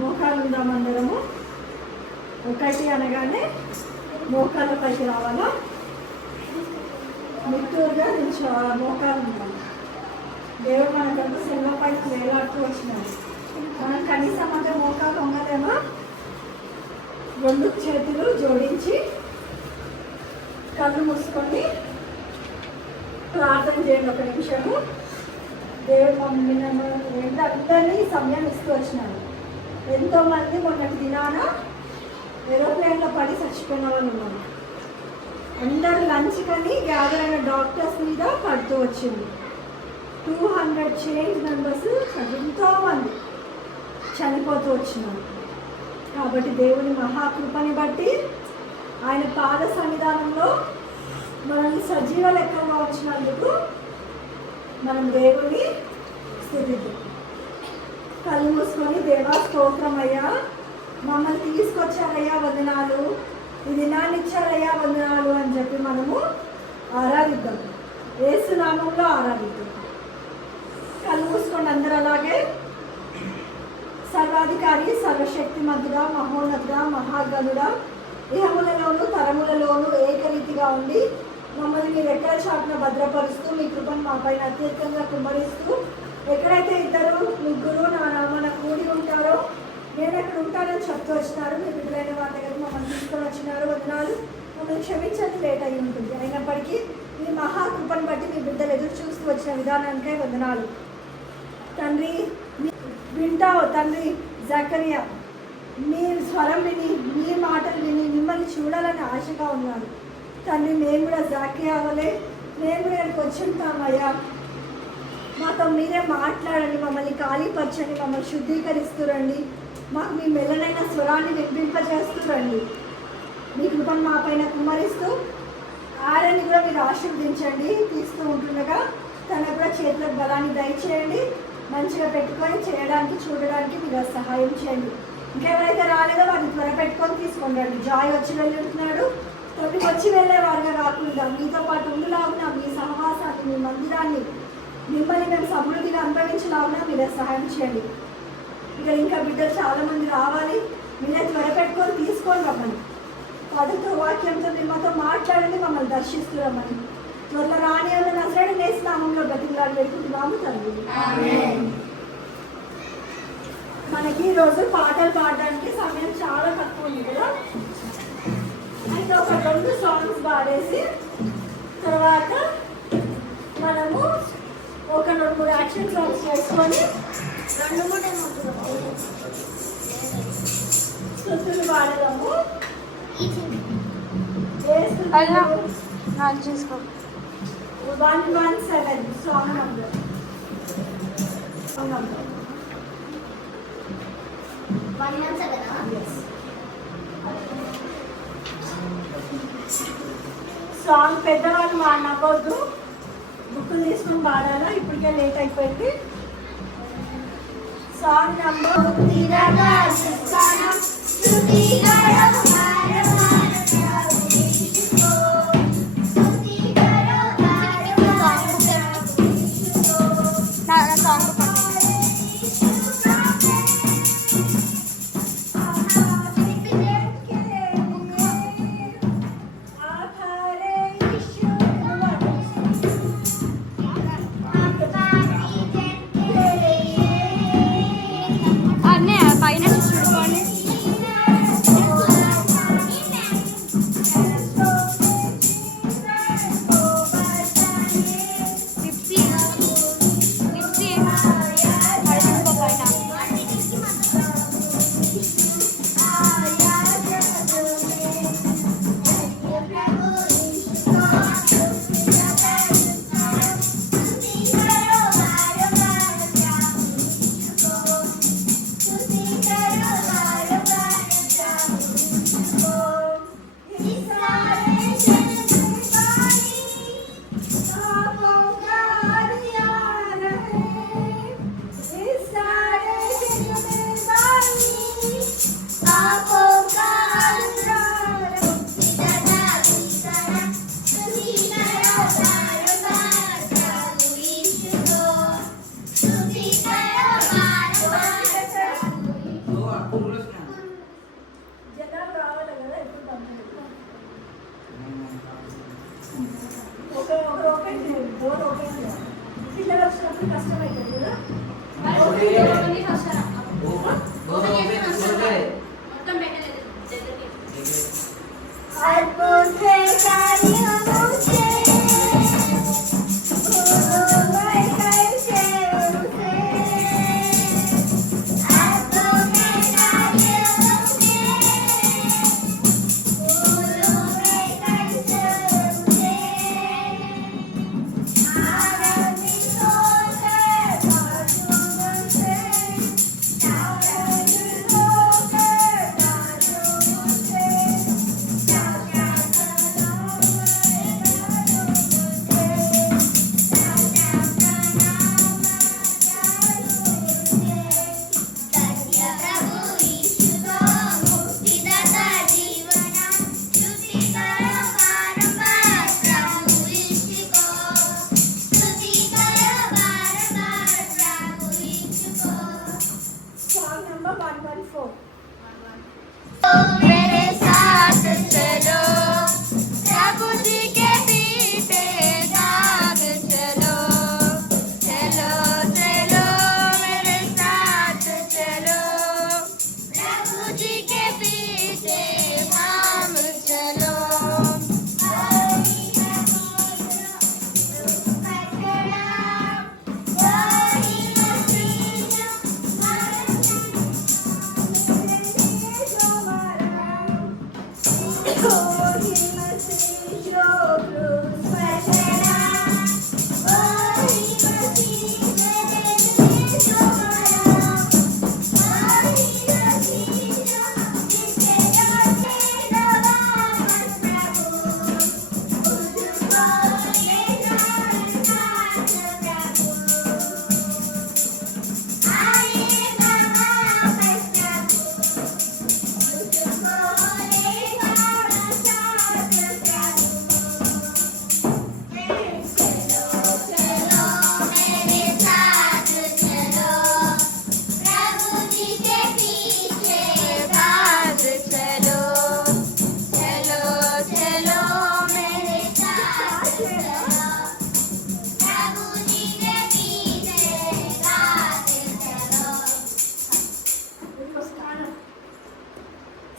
మోకాలు ఉందాం అందరము. ఒకటి అనగానే మోకాళ్ళ పైకి రావాలా, నిట్టూరుగా నుంచి మోకాలు ఉండాలి. దేవుడు మనకంతా సెల్వ పైకి వేలాడుతూ వచ్చినాడు. మనం కనీసం అంటే మోకాలు ఉండలేమా? రెండు చేతులు జోడించి కళ్ళు మూసుకొని ప్రార్థన చేయండి ఒక నిమిషము. దేవుడు మమ్మల్ని అందరినీ సమయం ఇస్తూ వచ్చినాడు. ఎంతోమంది మొన్నటి దినాన ఏరోప్లేన్లో పడి చచ్చిపోయిన వాళ్ళు ఉన్నారు. అందరు లంచ్ కానీ గ్యాదర్ అయిన డాక్టర్స్ మీద పడుతూ వచ్చింది. 200 చేంజ్ మెంబర్స్ ఎంతోమంది చనిపోతూ వచ్చినారు. కాబట్టి దేవుని మహాకృపని బట్టి ఆయన పాద సన్నిధానంలో మనల్ని సజీవ లెక్కగా వచ్చినందుకు మనం దేవుని స్తుతిద్దాం. కళ్ళు మూసుకొని దేవా స్తోత్రం అయ్యా, మమ్మల్ని తీసుకొచ్చారయ్యా వందనాలు, ఈ దినాన్ని ఇచ్చారయ్యా వందనాలు అని చెప్పి మనము ఆరాధిద్దాం. యేసు నామంలో ఆరాధిద్దాం. కళ్ళు మూసుకోండి అందరూ. అలాగే సర్వాధికారి, సర్వశక్తిమంతుడా, మహోన్నతుడా, మహాగణుడా, ఇహములలోను తరములలోను ఏకరీతిగా ఉండి మమ్మల్ని మీరు ఎక్కడ చాటున భద్రపరుస్తూ మీ కృపను మా పైన అత్యధికంగా కుమ్మరిస్తూ, ఎక్కడైతే ఇద్దరు ముగ్గురు నా నామన కూడి ఉంటారో నేను అక్కడ ఉంటానని చెప్తూ వచ్చినారు. మీ బిడ్డలైన వాళ్ళ దగ్గర మమ్మల్ని తీసుకొని వచ్చినారు. వందనాలు. మమ్మల్ని క్షమించండి, లేట్ అయి ఉంటుంది. అయినప్పటికీ మీ మహాకృపను బట్టి మీ బిడ్డలు ఎదురు చూస్తూ వచ్చిన విధానానికే వందనాలు తండ్రి. వింటావు తండ్రి జకరియా, మీ స్వరం విని మీ మాటలు విని మిమ్మల్ని చూడాలని ఆశగా ఉన్నాడు తండ్రి. మేము కూడా జాకియా అవ్వలే, మేము కూడా ఇక్కడికి వచ్చి ఉంటామయ్యా. మాతో మీరే మాట్లాడండి, మమ్మల్ని ఖాళీపరచండి, మమ్మల్ని శుద్ధీకరిస్తురండి. మాకు మీ మెల్లనైన స్వరాన్ని వినిపింపజేస్తురండి. మీ కృపను మా పైన కుమ్మరిస్తూ ఆరని కూడా మీరు ఆశీర్వదించండి. తీస్తూ ఉంటుండగా తనకు కూడా చేతులకు బలాన్ని దయచేయండి. మంచిగా పెట్టుకొని చేయడానికి చూడడానికి మీరు సహాయం చేయండి. ఇంకెవరైతే రాలేదో వారిని త్వర పెట్టుకొని తీసుకొని రండి. జాయ్ వచ్చి వెళ్ళుతున్నాడు, తొమ్మిది వచ్చి వెళ్ళే వారుగా కాకుండా మీతో పాటు ఉండులాగున మీ సహవాసాన్ని, మీ మందిరాన్ని, మిమ్మల్ని మేము సమృద్ధిగా అనుభవించలాగున మీరే సహాయం చేయండి. ఇంకా బిడ్డలు చాలామంది రావాలి, మీరే త్వర పెట్టుకొని తీసుకొని రమ్మని, పదుతో వాక్యంతో మిమ్మల్తో మాట్లాడండి, మమ్మల్ని దర్శిస్తున్నామని త్వరలో రాని ఉన్న నజరేయుడైన యేసు నామములో బ్రతిమలాడి పెట్టుకుంటున్నాము తండ్రి. మనకి ఈరోజు పాటలు పాడడానికి సమయం చాలా తక్కువ ఉంది కదా. అయితే ఒక 2 సాంగ్స్ పాడేసి తర్వాత మనము ఒక 2-3 యాక్షన్ సాంగ్స్ చేసుకొని 2-3 స్తుతులు పాడదాము. చూసుకో 117 సాంగ్ నంబర్. సాంగ్ పెద్దవాళ్ళు నవ్వద్దు, బుక్కులు తీసుకుని పాడాలా, ఇప్పటికే లేట్ అయిపోయింది. Song number 4. मेरे साथ चलो प्रभु जी के पीछे साथ चलो चलो चलो मेरे साथ चलो प्रभु जी के पीछे हम चलो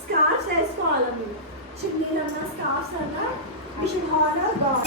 Scarves వేసుకోవాలి మీరు. చున్నీలన్నా స్కార్ఫ్స్ అన్నా we should honor God.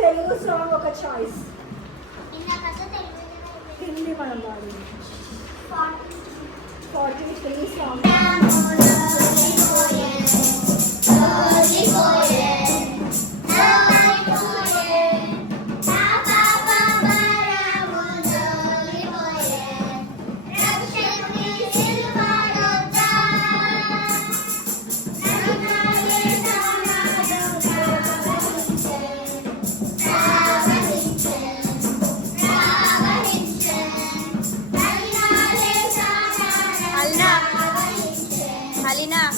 Telugu song ఒక చాయిస్. హిందీ మనం పాడి 40 తెలుగు సాంగ్. Halina.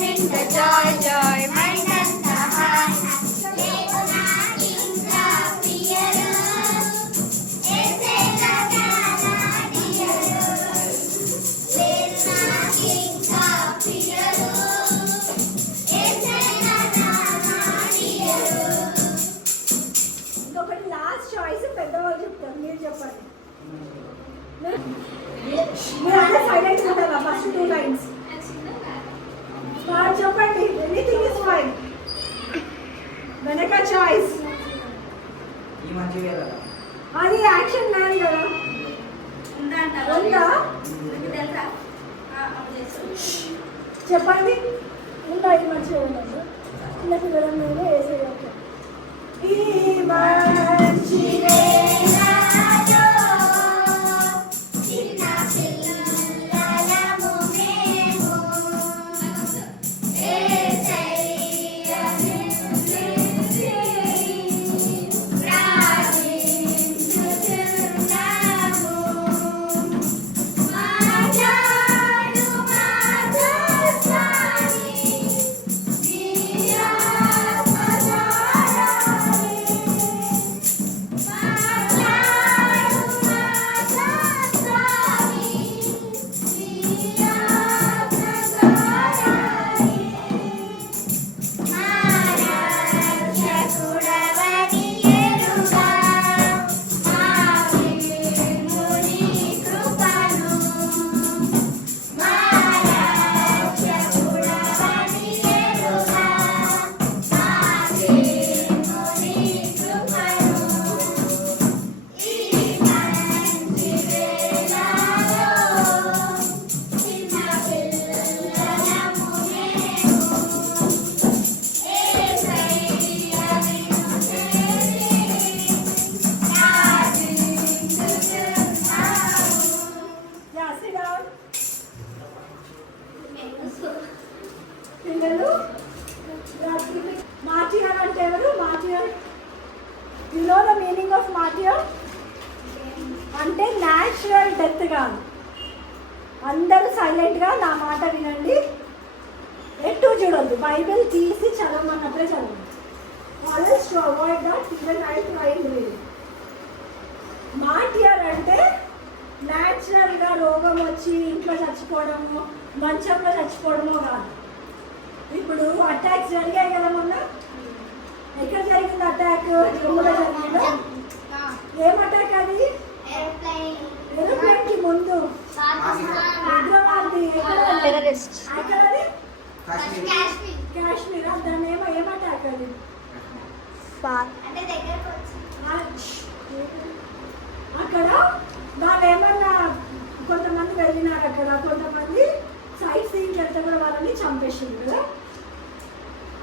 నిండా జాయ్ జాయ్ మైండ్ అంతా హాయ్ లేదు నాకింకా ఫియర్ ఏసేగా నాడియర్ లేదు నాకింకా ఫియర్ ఏసేగా నాడియర్. ఇంకొకటి లాస్ట్ చాయిస్ పెద్దవాళ్ళు చెప్తారు, మీరు చెప్పండి. మీరు అంటే సైలెంట్ ఉంటారా ఫస్ట్ 2 లైన్స్? చెప్పండి, ఎనీథింగ్ ఇస్ ఫైన్. వెనక చాయిస్ అది యాక్షన్ మ్యాన్ కదా, ఉందా? చెప్పండి. ఉందా? ఈ మంచిగా ఉండదు చిన్న పిల్లల మీద వేసేది. ఈ మంచి వేళలో చిన్న పిల్లలము మేము యేసయ్య నిన్ను ప్రార్థించుచున్నాము. మాట్లాడు మాతో స్వామి, నీ ఆత్మ ద్వారానే. మాట్లాడు మాతో స్వామి, నీ ఆత్మ ద్వారానే. మా రక్షకుడవని ఎరుగా, మాకిమ్ము నీ కృపను. మా రక్షకుడవని ఎరుగా, మాకిమ్ము నీ కృపను. ఈ మంచి వేళలో చిన్న పిల్లలము మేము యేసయ్య నిన్ను ప్రార్థించుచున్నాము. పిల్లలు మార్టియర్ అంటే ఎవరు? Martyr, you know the meaning of martyr? అంటే న్యాచురల్ డెత్ కాదు. అందరూ సైలెంట్గా నా మాట వినండి, ఎటు చూడొద్దు, బైబిల్ తీసి చదవమన్నప్పుడే చదవండి. Always to avoid that, even I try reading. Martyr అంటే న్యాచురల్గా రోగం వచ్చి ఇంట్లో చచ్చిపోవడము, మంచంలో చచ్చిపోవడమో కాదు. ఇప్పుడు అటాక్స్ జరిగాయి కదా మొన్న, ఎక్కడ జరిగింది అటాక్? జమ్మూలో జరిగిందా? ఏం అటాక్ అది? ఏరోప్లేన్ కి ముందు ఉగ్రవాది ఎక్కడది? కాశ్మీర్. దాన్ని ఏం అటాక్ అది? అక్కడ వాళ్ళు ఏమన్నా కొంతమంది వెళ్ళినారు, అక్కడ కొంతమంది సైట్ సీయింగ్ వెళ్తే కూడా వాళ్ళని చంపేసింది కదా.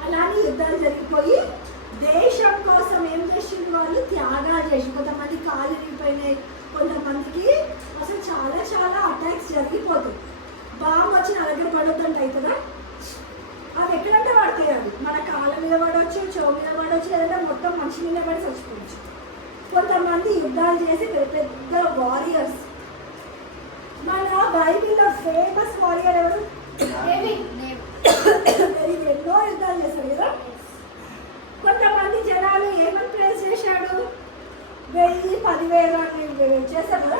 అలానే యుద్ధాలు జరిగిపోయి దేశం కోసం ఏం చేసింది వాళ్ళు? త్యాగాలు చేసి, కొంతమంది కాలు విరిగిపోయినాయి, కొంతమందికి అసలు చాలా చాలా అటాక్స్ జరిగిపోతాయి. బాంబు వచ్చి నా దగ్గర పడొద్దంట అవుతుందా? అది ఎక్కడంటే పడతాయి. అవి మన కాళ్ళ మీద పడవచ్చు, చెవు మీద పడవచ్చు, లేదంటే మొత్తం మనిషి మీద పడి చచ్చిపోవచ్చు. కొంతమంది యుద్ధాలు చేసి పెద్ద పెద్ద వారియర్స్. మన బైబిల్లో ఫేమస్ వారియర్ ఎవరు? ఎన్నో యుద్ధాలు చేశారు కదా. కొంతమంది జనాలు ఏమని ప్లేస్ చేశాడు? 1000, 10,000 అని చేశారు కదా.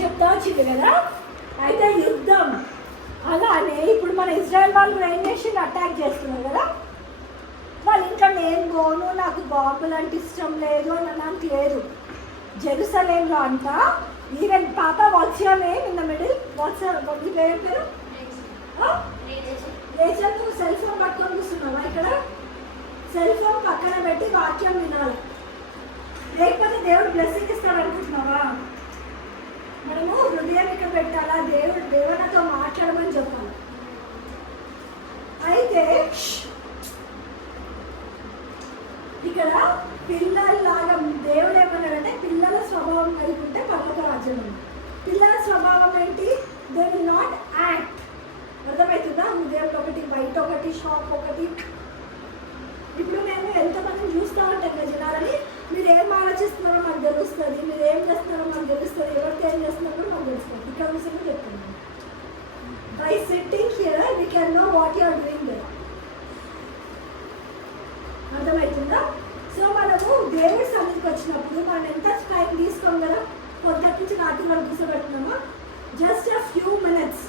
చెప్తా వచ్చింది కదా. అయితే యుద్ధం అలానే ఇప్పుడు మన ఇజ్రాయెల్ వాళ్ళు ఏం చేసి అటాక్ చేస్తున్నారు కదా. వాళ్ళు ఇంకా నేను పోను, నాకు బాంబులు అంటే ఇష్టం లేదు అని నాకు లేదు. జెరూసలేంలో అంట, ఈవెన్ పాప what's your name in the middle? What's నీ పేరు? రేచల్, నువ్వు సెల్ ఫోన్ పట్టుకొని కూర్చున్నావా? ఇక్కడ సెల్ ఫోన్ పక్కన పెట్టి వాక్యం వినాలి, లేకపోతే దేవుడు బ్లెస్సింగ్ ఇస్తాడు అనుకుంటున్నావా? మనము హృదయం ఇక్కడ పెట్టాలా, దేవునితో మాట్లాడమని చెప్పాలి. అయితే ఇక్కడ పిల్లల్లాగా దేవుడు ఏమన్నాడంటే పిల్లల స్వభావం కలిగి ఉంటే పర్వత రాజ్యం ఉంది. పిల్లల స్వభావం ఏంటి? They will not act. అర్థమవుతుందా? హృదయంలో ఒకటి, బయట ఒకటి, షాప్ ఒకటి. ఇప్పుడు మేము చూస్తూ ఉంటాం కదా జనాలని. మీరు ఏం ఆలోచిస్తున్నారో మాకు తెలుస్తుంది, మీరు ఏం చేస్తున్నారో మాకు తెలుస్తుంది, ఎవరికి ఏం చేస్తున్నారో కూడా మాకు తెలుస్తుంది. ఇక్కడ విషయంలో చెప్తున్నాను. By sitting here we can know what you are doing there. అర్థమవుతుందా? సో మనము దేవుడి సన్నిధికి వచ్చినప్పుడు మనం ఎంత టైం తీసుకోం కదా, పొద్దుటి నుంచి రాత్రి వరకు కూర్చోబెడుతున్నామా. Just a few minutes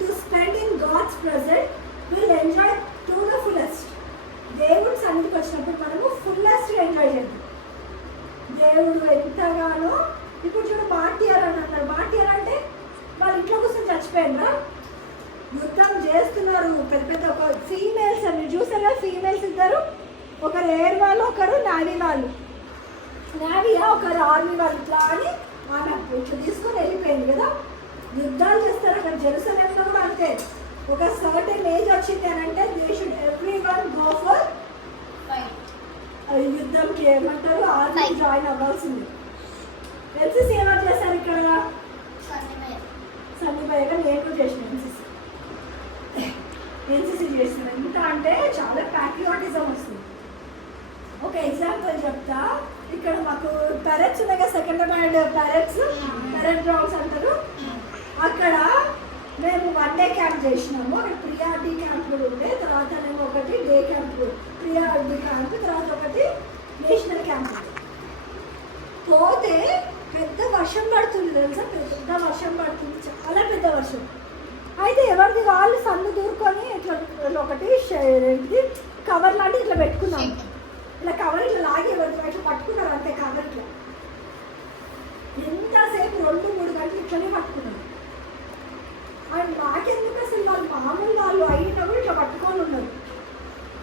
to spend in God's present will enjoy to the fullest. దేవుడి సన్నిధికి వచ్చినప్పుడు మనము ఫుల్లెస్ట్ ఎంజాయ్ చేద్దాం. దేవుడు ఎంతగానో ఇప్పుడు చూడు మార్టియర్ అని అన్నారు. మార్టియర్ అంటే వాళ్ళ ఇంట్లో కోసం చచ్చిపోయినరా, యుద్ధం చేస్తున్నారు పెద్ద పెద్ద ఒక ఫీమేల్స్ అని చూసారా. ఫీమేల్స్ ఇద్దరు, ఒకరు ఎయిర్ వాళ్ళు, ఒకరు నావీ వాళ్ళు. నావీయా ఒకరు ఆర్మీ వాళ్ళు. ఇట్లా అని ఆమె ఇట్లా తీసుకొని వెళ్ళిపోయింది కదా. యుద్ధాలు చేస్తారు అక్కడ. జెరూసలేంలో కూడా అంతే. ఒక సర్టెన్ ఏజ్ వచ్చింది అని అంటే they should everyone go for యుద్ధంకి, ఏమంటారు, ఆర్మీకి జాయిన్ అవ్వాల్సింది. ఎన్సీసీ ఎవరు చేశారు ఇక్కడ? సన్నిభయ్యగా నేను కూడా చేసిన ఎన్సీసీ చేసిన. ఎంత అంటే చాలా ప్యాట్రియాటిజం వస్తుంది. ఒక ఎగ్జాంపుల్ చెప్తా. ఇక్కడ మాకు పెరెట్స్ ఉన్నాయి కదా, సెకండ్ హ్యాండ్ పెరెట్స్, పెరెట్ గ్రౌండ్స్ అంటారు. అక్కడ మేము 1 డే క్యాంప్ చేసినాము. అక్కడ ప్రియారిటీ క్యాంప్ కూడా ఉండే. తర్వాత మేము ఒకటి డే క్యాంప్, ప్రియారిటీ క్యాంప్, తర్వాత ఒకటి నేషనల్ క్యాంప్. పోతే పెద్ద వర్షం పడుతుంది తెలుసా, పెద్ద వర్షం పడుతుంది, చాలా పెద్ద వర్షం. అయితే ఎవరిది వాళ్ళు సన్ను దూరుకొని ఇట్లా ఒకటి కవర్ లాంటి ఇట్లా పెట్టుకున్నాము. ఇలా కవర్ ఇట్లా లాగి ఎవరిది ఇట్లా పట్టుకున్నారు అంతే. కవర్ ఇట్లా ఎంతసేపు 2-3 గంటలు ఇట్లనే పట్టుకున్నారు. అండ్ మాకెందుకు అసలు వాళ్ళు మామూలు వాళ్ళు అయినా కూడా ఇట్లా పట్టుకొని ఉన్నారు.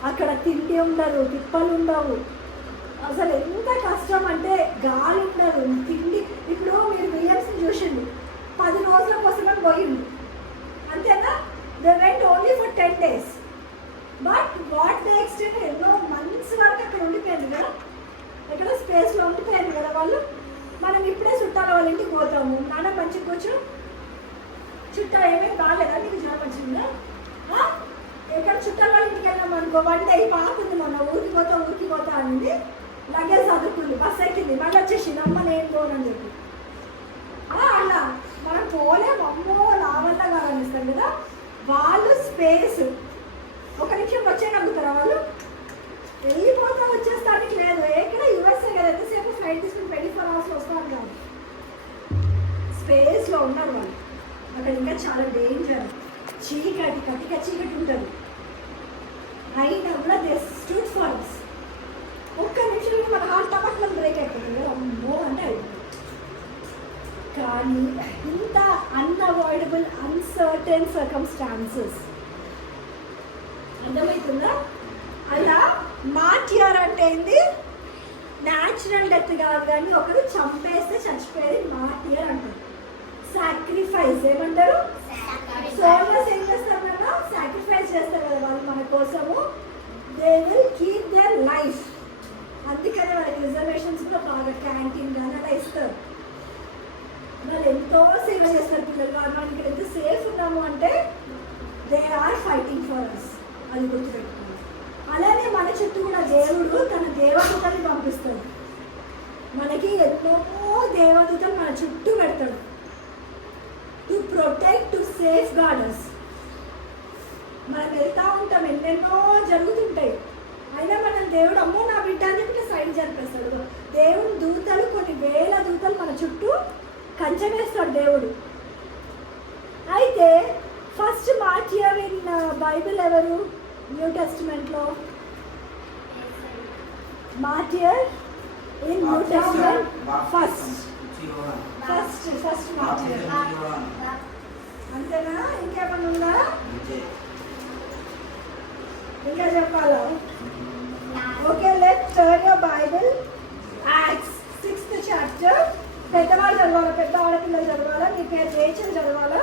అక్కడ తిండి ఉండదు, తిప్పలు ఉండవు. అసలు ఎంత కష్టం అంటే గాలి ఉండదు, తిండి. ఇప్పుడు మీరు విలియమ్స్ని చూసిండు, 10 రోజుల కోసమే పోయిండు అంతేనా. They went only for 10 days. But what they extend ఎన్నో మంత్స్ వరకు అక్కడ ఉండిపోయింది కదా. ఎక్కడ స్పేస్లో ఉండిపోయింది కదా వాళ్ళు. మనం ఇప్పుడే చుట్టాల వాళ్ళ ఇంటికి పోతాము. నాన్న మంచిగా కూర్చో, చుట్టా ఏమేమి బాగాలేదా నీకు, జ్వరం వచ్చిందా? ఎక్కడ చుట్టాల వాళ్ళ ఇంటికి వెళ్ళాము అనుకో, 1 day పాప ఉంది మొన్న ఊరికి పోతా అనింది. లగేజ్ చదువుకుంది, బస్ ఎక్కింది, మళ్ళీ వచ్చేసింది అమ్మ నేను పోనని చెప్పి. అలా మనం పోలేము. అమ్మో నా వల్ల కావాలనిస్తాం కదా. వాళ్ళు స్పేస్ ఒక నిమిషం వచ్చేయగలుగుతారా వాళ్ళు? వెళ్ళిపోతా వచ్చేస్తానికి లేదు. ఎక్కడ యుఎస్ఏ కదా, ఎంతసేపు ఫ్లైట్ తీసుకుని 24 hours వస్తాను కాదు. స్పేస్లో ఉన్నారు వాళ్ళు. అక్కడ ఇంకా చాలా డేంజర్, చీకటి, కట్టిగా చీకటి ఉంటుంది. అయినా కూడా దే స్టూడ్ ఫర్ us. ఒక్క నిమిషంలో మన హార్ట్ టమాటలో బ్రేక్ అయిపోతుంది. అమ్మో అంటే అయిపోతుంది. కానీ ఇంత అన్అవాయిడబుల్ అన్సర్టెన్ సర్కమ్స్టాన్సెస్, అర్థమవుతుందా? అలా మార్టియర్ అంటే ఏంది? న్యాచురల్ డెత్ కాదు, కానీ ఒకరు చంపేస్తే చచ్చిపోయేది మార్టియర్ అంటారు. సాక్రిఫైస్ ఏమంటారు? సోల్జర్స్ ఏం చేస్తారు కదా, సాక్రిఫైస్ చేస్తారు కదా వాళ్ళు మన కోసము. They will keep their life. అందుకనే వాళ్ళకి రిజర్వేషన్స్ కూడా బాగా క్యాంటీన్ కానీ అలా ఇస్తారు. వాళ్ళు ఎంతో సేవ చేస్తారు పిల్లలు. మనకి ఎంత సేఫ్ ఉన్నాము అంటే they are fighting for us. అది గుర్తుపెట్టుకోవాలి. అలానే మన చుట్టూ కూడా దేవుడు తన దేవదూతల్ని పంపిస్తాడు. మనకి ఎన్నో దేవదూతలు మన చుట్టూ పెడతాడు. To protect, to safeguard us. మనం వెళ్తూ ఉంటాం, ఎన్నెన్నో జరుగుతుంటాయి. అయినా మనం దేవుడు అమ్మో నా బిడ్డ అని చెప్పి సైడ్ జరిపేస్తాడు. దేవుడు దూతలు, కొన్ని వేల దూతలు మన చుట్టూ కంచె వేస్తాడు దేవుడు. అయితే ఫస్ట్ మార్టియర్ ఇన్ బైబిల్ ఎవరు? న్యూ టెస్టిమెంట్లో martyr in new testament first martyr. అంతేనా? ఇంకేమన్నా ఉందా? ఇంకా చెప్పాలా? Okay, let's turn your Bible Acts 6th chapter. పెద్దవాళ్ళు చదవాలా, పెద్ద ఆడపిల్లలు చదవాలా? మీ పేరు రేచల్ చదవాలా?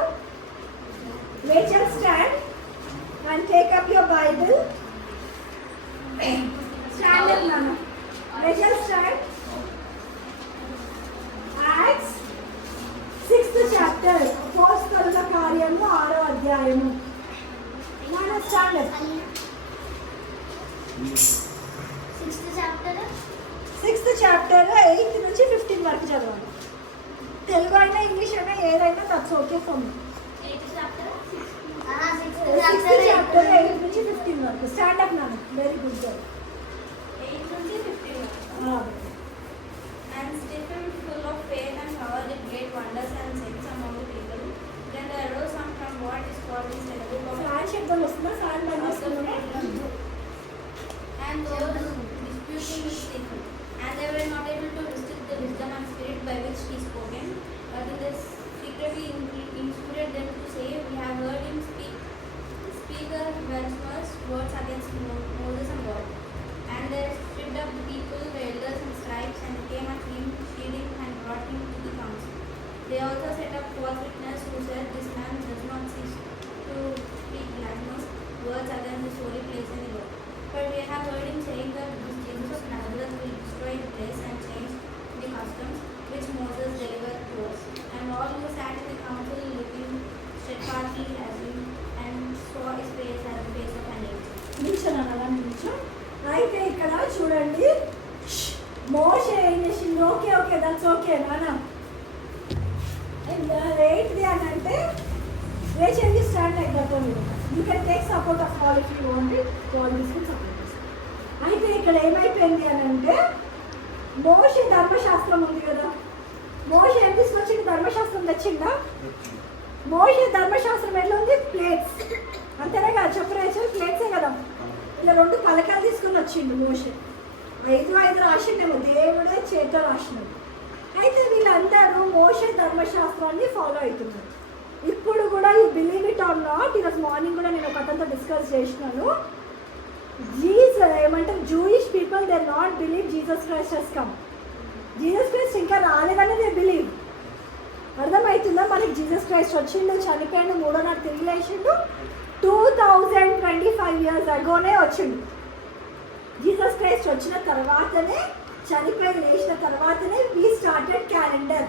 Rachel stand and take up your Bible. Stand up నాన్న. Rachel stand. Acts 6th chapter, అపోస్తలుల కార్యము 6వ అధ్యాయము. నాన్న స్టాండ్ అప్. 6th chapter 15 వరకు చదవాలి. తెలుగు అయినా ఇంగ్లీష్ అయినా ఏదైనా that's okay for me. 8th chapter. 6th chapter 8 నుంచి 15 వరకు. స్టాండ్ అప్ నాన్న. Very good girl. 8 నుంచి 15. And Stephen, full of faith and power, did great wonders and signs among the people. Then there arose some from what is called the synagogue of fan శబ్దం వస్తుందా? Fan బంద్ చేసుకున్నాను. and those disputing with Stephen. And they were not able to resist the wisdom and spirit by which he spoken, but they secretly inspired them to say, "We have heard him speak blasphemous words against Moses and God." And they stripped up the people, the elders and scribes, and came at him, pleading, and brought him to the council. They also set up false witness who said, "This man does not cease to speak blasphemous words against this holy place any more. But we have heard him saying that this Jesus of Nazareth will destroy the place and change the customs which Moses delivered to us." And all who sat in the council looking steadfastly at him and saw his face as the face of an angel. నిల్చోనా అలా నిల్చో. అయితే ఇక్కడ చూడండి, మోషే ఏం చేసింది? Okay okay that's okay నాన్న. ఏంటిది అని అంటే ration stand like that only. You can take support of all if you want it. All తీసుకుని సపోర్ట్ చేస్తాను. అయితే ఇక్కడ ఏమైపోయింది అని అంటే మోషే ధర్మశాస్త్రం ఉంది కదా, మోషే ఏం తీసుకొచ్చింది? ధర్మశాస్త్రం తెచ్చిందా? మోషే ధర్మశాస్త్రం ఎట్లా ఉంది? ప్లేట్స్ అంతేనే కదా, చెప్పరేసారు ప్లేట్సే కదా. ఇలా 2 పలకలు తీసుకుని వచ్చిండు మోషే. 5 రాసిండేమో, దేవుడే చేత రాసినాడు. అయితే వీళ్ళందరూ మోషే ధర్మశాస్త్రాన్ని ఫాలో అవుతున్నారు. ఇప్పుడు కూడా you believe it or not, ఈరోజు మార్నింగ్ కూడా నేను ఒక అతనితో డిస్కస్ చేసినాను. ఏమంటారు, Jewish people they not believe Jesus Christ he's come. Jesus Christ ఇంకా రాలేదని దే బిలీవ్. అర్థమవుతుందా? మనకి జీసస్ క్రైస్ట్ వచ్చిండు, చనిపోయిండు, 3వ నాడు తిరిగి లేచిండు. 2025 years అగోనే వచ్చిండు. జీసస్ క్రైస్ట్ వచ్చిన తర్వాతనే, చనిపోయి లేచిన తర్వాతనే వీ స్టార్టెడ్ క్యాలెండర్.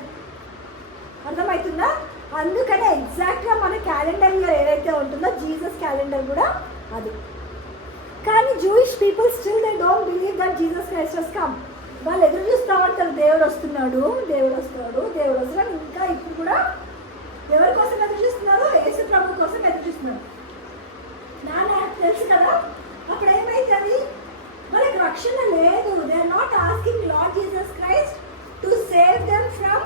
అర్థమవుతుందా? అందుకనే ఎగ్జాక్ట్గా మన క్యాలెండర్ ఇయర్ ఏదైతే ఉంటుందో జీసస్ క్యాలెండర్ కూడా అది. కానీ Jewish people still they don't believe that Jesus Christ has come. వాళ్ళు ఎదురు చూస్తూ ఉంటారు, దేవుడు వస్తున్నాడు, దేవుడు వస్తున్నాడు, దేవుడు వస్తున్నాడు. ఇంకా ఇప్పుడు కూడా ఎవరి కోసం ఎదురు చూస్తున్నారు? యేసు ప్రభు కోసం ఎదురు చూస్తున్నారు. నాన్న తెలుసు కదా, అప్పుడు ఏమైతుంది? మనకు రక్షణ లేదు. They are not asking Lord Jesus Christ to save them from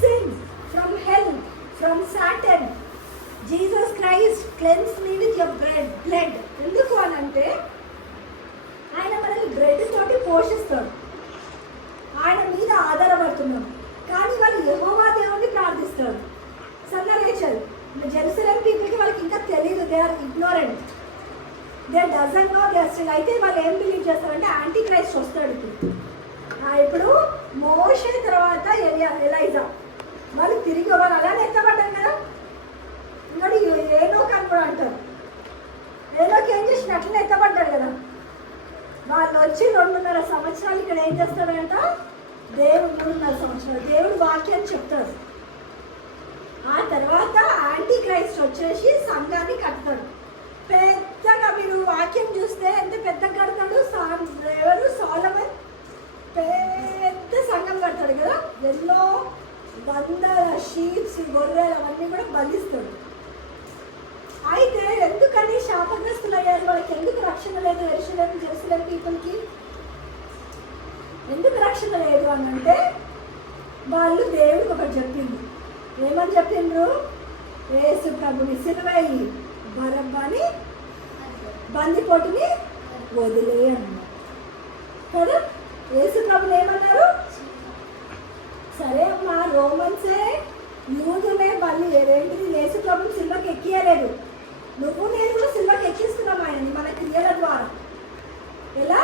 sin, from hell, from Satan. Jesus Christ cleanse me with your blood. ఎందుకు అని అంటే ఆయన మనల్ని బ్రెడ్ తోటి పోషిస్తాడు, ఆయన మీద ఆధారపడుతున్నాం. కానీ వాళ్ళు యెహోవా దేవుడిని ప్రార్థిస్తారు. సన్నరేచల్ జెరూసలేం పీపుల్కి వాళ్ళకి ఇంకా తెలియదు, they are ignorant, they doesn't know they still. అయితే వాళ్ళు ఏం బిలీవ్ చేస్తారంటే యాంటీ క్రైస్ట్ వస్తాడు. ఇప్పుడు మోషే తర్వాత ఎలైజా వాళ్ళు తిరిగి వాళ్ళు అలానే ఎత్తబడ్డారు కదా. ఇంకోటి ఏనోక్ అని కూడా అంటారు. ఏనోక్ ఏం చేసిన అట్లనే ఎత్తబడ్డాడు కదా. వాళ్ళు వచ్చి 2.5 సంవత్సరాలు ఇక్కడ ఏం చేస్తాడంట? దేవుడు 3.5 సంవత్సరాలు దేవుడు వాక్యాన్ని చెప్తాడు. ఆ తర్వాత యాంటీ క్రైస్ట్ వచ్చేసి సంఘాన్ని కడతాడు. పెద్దగా మీరు వాక్యం చూస్తే ఎంత పెద్దగా కడతాడు? ఎవరు? సోలమన్ పెద్ద సంఘం కడతాడు కదా. ఎన్నో వందల షీప్స్, గొర్రెలు అవన్నీ కూడా బలిస్తాడు. అయితే ఎందుకని శాపగ్రస్తులు అయ్యారు? వాళ్ళకి ఎందుకు రక్షణ లేదు? జెరూసలేం పీపుల్కి ఎందుకు రక్షణ లేదు అని అంటే వాళ్ళు దేవుడికి ఒకటి చెప్పింది. ఏమని చెప్పిండ్రు? యేసు ప్రభుని సిలువేయి, బరబ్బని బందిపోటుని వదిలే అన్నారు కదా. యేసు ప్రభుని ఏమన్నారు? సరే అమ్మా, రోమన్సే యూదులే బల్లి ఏంటిది? యేసు ప్రభుని సిల్వకి ఎక్కియలేదు. నువ్వు నేను కూడా సిల్వకి ఎక్కిస్తున్నాం ఆయనని మన క్రియల ద్వారా. ఎలా?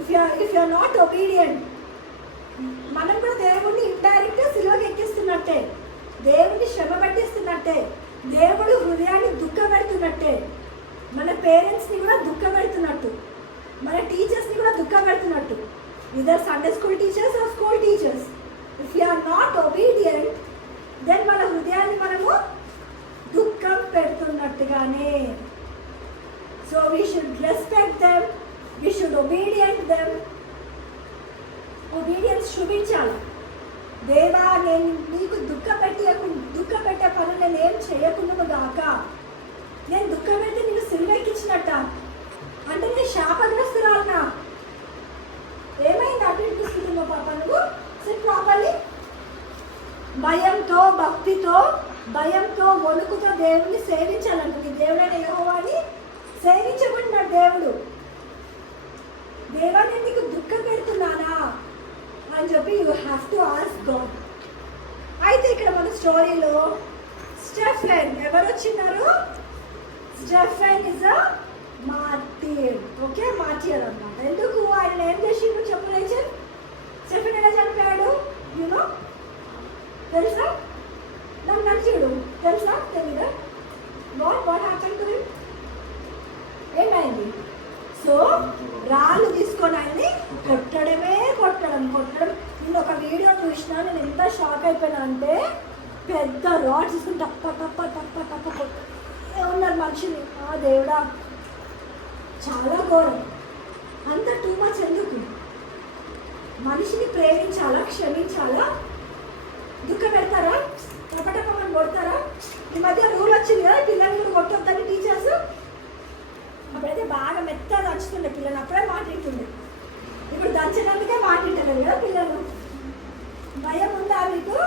If you are not obedient, మనం కూడా దేవుడిని ఇండైరెక్ట్గా సిల్వకి ఎక్కిస్తున్నట్టే, దేవుడిని శ్రమ పెట్టిస్తున్నట్టే, దేవుడు హృదయాన్ని దుఃఖపెడుతున్నట్టే, మన పేరెంట్స్ని కూడా దుఃఖపెడుతున్నట్టు, మన టీచర్స్ని కూడా దుఃఖపెడుతున్నట్టు. Either Sunday school teachers or school teachers. If you are not obedient, then మన హృదయాన్ని మనము దుఃఖం పెడుతున్నట్టుగానే. So we should respect them, we should obedient them. Obedience చూపించాలి. దేవా నేను నీకు దుఃఖ పెట్టే పనులు నేను ఏం చేయకుండా గాక. నేను దుఃఖం పెడితే నీకు సిలువెక్కించినట్ట అంటే నేను శాపగ్రస్తురాలనా? ఏమైంది అటు ఇటు చూస్తున్నావు పాప నువ్వు? SIT properly. భయంతో భక్తితో భయంతో వణుకుతో దేవుడిని సేవించాలంటుంది. దేవుడైన యెహోవాని సేవించబడినాడు దేవుడు. దేవా నేను నీకు దుఃఖం పెడుతున్నానా అని చెప్పి you have to ask God. అయితే ఇక్కడ మన స్టోరీలో స్టెఫెన్ ఎవరు వచ్చినారు? Stephen is a martyr. Okay, martyr అన్నమాట. ఎందుకు ఆయన ఏం చేసిండు చెప్పలేదు? స్టెఫెన్ ఎలా చనిపోయాడు? యూనో తెలుసా? నన్ను చూడు, తెలుసా? తెలీదా? What happen to him? ఏమైంది? సో రాళ్ళు తీసుకొని ఆయన్ని కొట్టడం. నేను ఒక వీడియో చూసినా, నేను ఎంత షాక్ అయిపోయినా అంటే పెద్ద రాడ్ తీసుకుని టప్ప ఉన్నారు మనుషులు. దేవుడా, చాలా ఘోరం. అంత టూ మచ్ ఎందుకు? మనిషిని ప్రేమించాలా, క్షమించాలా? దుఃఖం పెడతారా? టపటపమని కొడతారా? ఈ మధ్య రూల్ వచ్చింది కదా, పిల్లల్ని కూడా కొట్టొద్దని టీచర్స్. అప్పుడైతే బాగా మెత్తగా దంచుతుండే పిల్లలు, అప్పుడే మాట్లాడుతుండే. ఇప్పుడు దంచడానికే మాట్లాడలేదు కదా పిల్లలు. భయం ఉందా మీకు?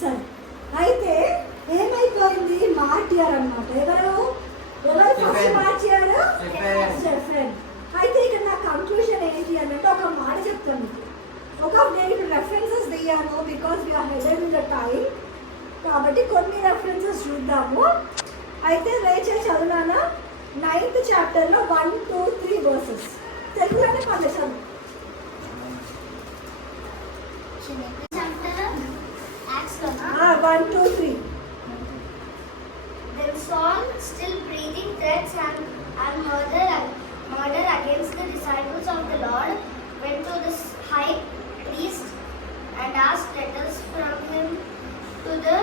సరే, అయితే ఏమైపోయింది? మార్టియర్ అన్నమాట. ఎవరు ఫస్ట్ మార్చారు? స్టెఫెన్. అయితే ఇక్కడ నా కంక్లూజన్ ఏంటి అంటే ఒక మాట చెప్తాను మీకు. నేను రెఫరెన్సెస్ దిగాను because we are headed in the time, కాబట్టి కొన్ని రెఫరెన్సెస్ చూద్దాము. అయితే రేచల్ చదివానా 9th చాప్టర్లో 1, 2, 3 వర్సెస్. తెలుగులోనే పనిచేసాను. Chapter Acts 1, 2, 3. Then Saul, still breathing threats and murder against the disciples of the Lord, went to the high priest and asked letters from him to the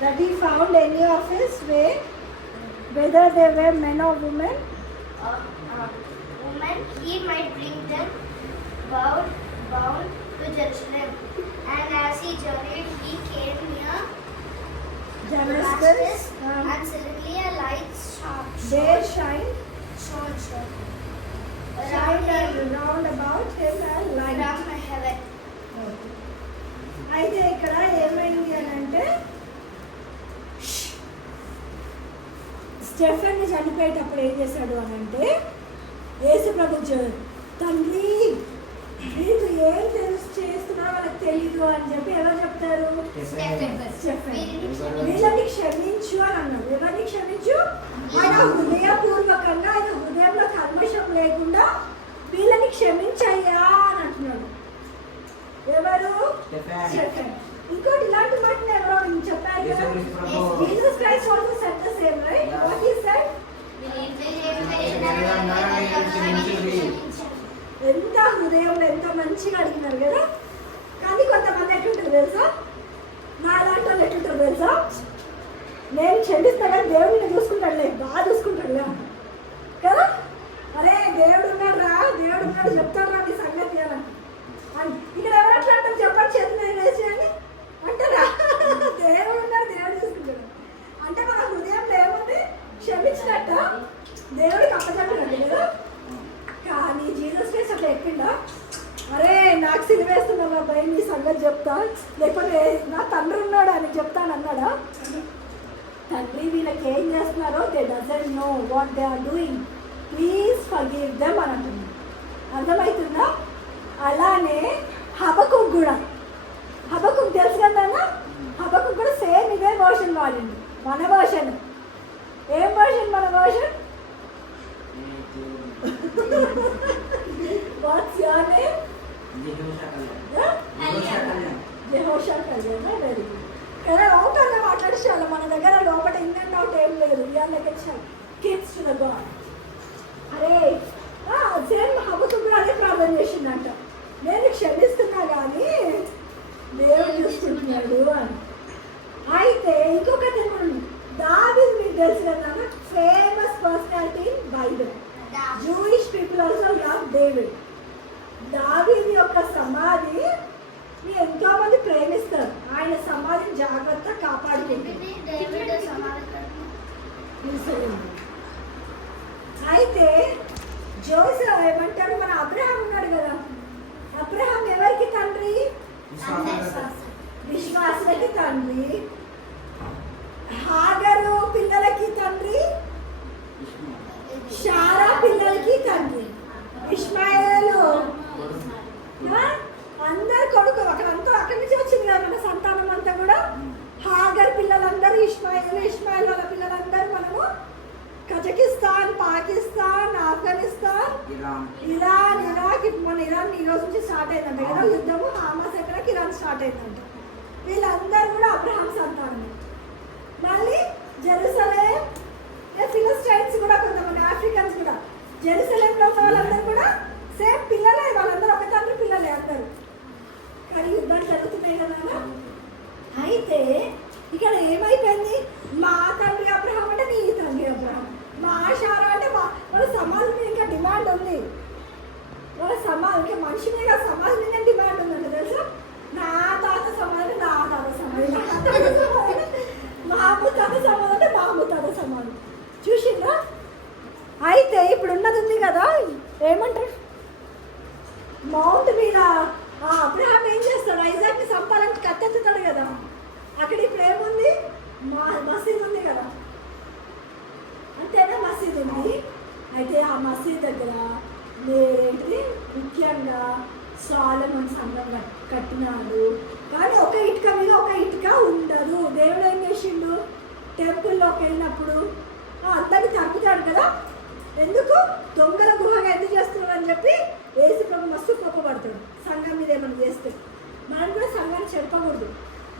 that he found any of his way, whether they were men or women, women, he might bring them bound to Jerusalem. And as he journeyed, he came near Damascus, and suddenly a light there shine shone round about him and light. from heaven. అయితే ఇక్కడ ఏమైంది అని అంటే Stephen చనిపోయేటప్పుడు ఏం చేశాడు అని అంటే యేసు ప్రభు తండ్రి నీకు ఏం చేస్తున్నారో వాళ్ళకి తెలీదు అని చెప్పి ఎవరు చెప్తారు? స్టెఫెన్. వీళ్ళని క్షమించు అని అన్నాడు. ఎవరిని క్షమించు? ఆయన హృదయపూర్వకంగా, ఆయన హృదయంలో కల్మషం లేకుండా వీళ్ళని క్షమించయ్యా అని అంటున్నాడు. ఎవరు? స్టెఫెన్. ఇంకోటి ఇలాంటి మాటలు ఎవరో చెప్పారు కదా, Jesus Christ also said the same, right? What he said? ఎంత హృదయంలో ఎంత మంచిగా అడిగినారు కదా. కానీ కొంతమంది ఎట్లుంటారు తెలుసా? నా అలాంటి వాళ్ళు ఎట్లుంటారు తెలుసా? నేను క్షమిస్తాను, దేవుడిని చూసుకుంటాడులే, బాగా చూసుకుంటాడులే కదా. అరే దేవుడు ఉన్నాడు రా, దేవుడు ఉన్నాడు, చెప్తాడు రా నీ సంగతి అని. ఇక్కడ ఎవరు అట్లా అంటారు చెప్పండి? చేతులు వేసి అని అంటారా? దేవుడు ఉన్నాడు, దేవుడు చూసుకుంటాడు అంటే మన హృదయంలో ఏముంది? క్షమించినట్ట, దేవుడికి అప్పచెప్పినట్టు కదా. కానీ జీసస్ క్రైస్ట్ అట్లా ఎక్కిండా? అరే నాకు సిలివేస్తున్నాను అబ్బాయి, నీ సంగతి చెప్తా, లేకపోతే నా తండ్రి ఉన్నాడు అని చెప్తాను అన్నాడా? తండ్రి వీళ్ళకి ఏం చేస్తున్నారో they doesn't know what they are doing, please forgive them అని అంటున్నాడు. అర్థమవుతుందా? అలానే హబకుక్ కూడా, హబకుక్ తెలుసు కదా, హబకుక్ కూడా సేమ్ ఇదే వర్షన్ వాడింది. మన వర్షన్ ఏం వర్షన్? మన వర్షన్ వాట్స్ యువర్ నేమ్? జెహోషా కళ్యాణ. Very good. కదా లోపల మాట్లాడిచాలి, మన దగ్గర లోపల ఇన్ అండ్ అవుట్ ఏం లేదు. Kids to the God. అరే సేమ్ హబకుక్ కూడా అదే ప్రార్థన చేసిందంట, నేను క్షమిస్తున్నా కానీ దేవుడు చూసుకుంటున్నాడు అని. అయితే ఇంకొకటి దావీదు మీకు తెలుసు కదా, famous personality in Bible. Joseph ఏమంటారు, మన అబ్రహాం ఉన్నాడు కదా, అబ్రహాం ఎవరికి తండ్రి? విశ్వాసులకి తండ్రి. హాగరు పిల్లలకి తండ్రి, శారా పిల్లలకి తండ్రి. ఇష్మాయేలు అందరు కొడుకు, అక్కడంతా అక్కడి నుంచి వచ్చింది కదా మన సంతానం అంతా కూడా. హాగర్ పిల్లలందరూ ఇష్మాయిల్ వాళ్ళ పిల్లలందరూ మనము Kazakhstan, Pakistan, Afghanistan, Iran, Iraq. మన ఇరాన్ ఈ రోజు నుంచి స్టార్ట్ అయిందంట కదా యుద్ధము. హామాస్ ఎక్కడ, ఇరాన్ స్టార్ట్ అయిందంట. వీళ్ళందరూ కూడా అబ్రహాం సంతానమే. మళ్ళీ జెరూసలేం, ఫిలిస్టైన్స్ కూడా కొంతమంది ఆఫ్రికన్స్ కూడా జెరూసలేంలో ఉన్న వాళ్ళందరూ కూడా సేమ్ పిల్లలే, వాళ్ళందరూ ఒక తండ్రి పిల్లలే అందరూ. కానీ యుద్ధాలు జరుగుతున్నాయి కదా. అయితే ఇక్కడ ఏమైపోయింది, మా తండ్రి అబ్రహాం అంటే నీ తండ్రి అబ్రహాం, మా శారా అంటే వాళ్ళ సమాజం మీద ఇంకా డిమాండ్ ఉంది. వాళ్ళ సమాజం ఇంకా మనిషి మీద సమాజం మీద డిమాండ్ ఉందంట తెలుసా. నా తాత సమాధి, నా తాత సమాధి, నా తాత సమాధి, మా ముత్తాత సమాధి అంటే మా ముత్తాత సమాధి. చూసిండ్రా? అయితే ఇప్పుడు ఉన్నది ఉంది కదా, ఏమంటారు, మౌంట్ మీద అబ్రహాం ఏం చేస్తాడు, ఐజాక్ని చంపాలని కత్తెత్తుతాడు కదా. అక్కడ ఇప్పుడు ఏముంది, మసీద్ ఉంది కదా, అంతేనా? మసీద్ ఉంది. అయితే ఆ మసీద్ దగ్గర ఏంటిది ముఖ్యంగా సొలొమోను సంఘం కట్టినాడు. కానీ ఒక ఇటుక మీద ఒక ఇటుక ఉండదు. దేవుడు ఏం చేసిండు, టెంపుల్లోకి వెళ్ళినప్పుడు అందరినీ తరుపుతాడు కదా. ఎందుకు? దొంగల గుహగా ఎందుకు చేస్తున్నాడు అని చెప్పి యేసు ప్రభు మస్తు కోపపడతాడు సంఘం మీద ఏమైనా చేస్తే. మనం కూడా సంఘాన్ని చెడపకూడదు,